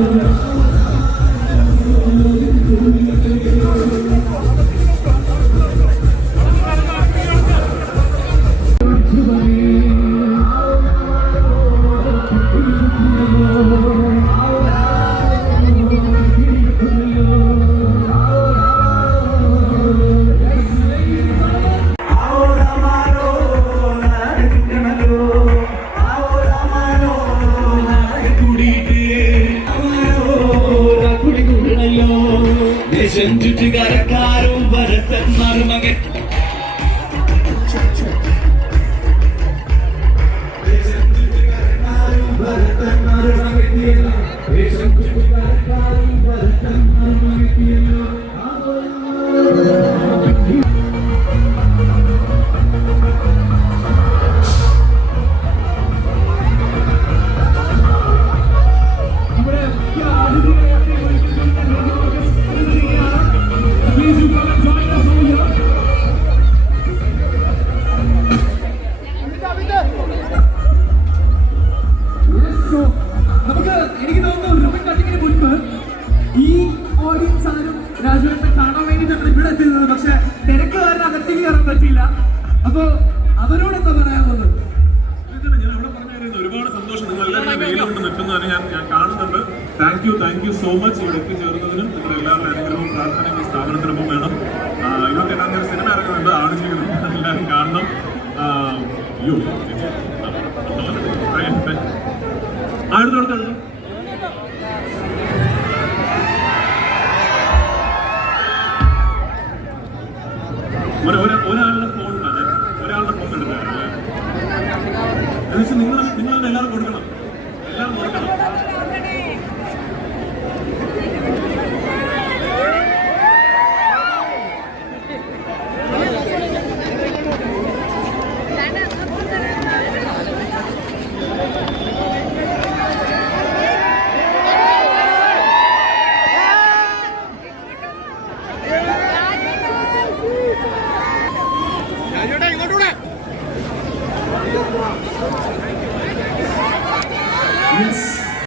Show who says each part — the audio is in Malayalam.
Speaker 1: Yeah. ദേശം ചുറ്റുകാരക്കാരും ഭരതന്മാരും മകൻ
Speaker 2: വേണ്ടിയിട്ടാണ് ഇവിടെ എത്തിയത് പക്ഷെ തിരക്ക് കാരണം അകത്തേക്ക് കയറാൻ പറ്റിയില്ല അപ്പൊ പറയാനുള്ളത്
Speaker 3: ഞാൻ അവിടെ പറഞ്ഞു ഒരുപാട് സന്തോഷം നിങ്ങൾ എല്ലാവരും വെയിലുകൊണ്ട് നിൽക്കുന്നതിന് ഞാൻ ഞാൻ കാണുന്നുണ്ട് thank you thank you so much ഇവിടെ എത്തിച്ചേർന്നതിനും നിങ്ങളുടെ എല്ലാവരുടെ അനുഗ്രഹവും പ്രാർത്ഥനയും ഈ സ്ഥാപനത്തിനൊപ്പം വേണം ഇതൊക്കെ എട്ടാം സിനിമ ഇറങ്ങുന്നുണ്ട് ആണ് ചെയ്യണം എല്ലാവരും കാണണം അയ്യോ അടുത്തടുത്തുണ്ട് Yes.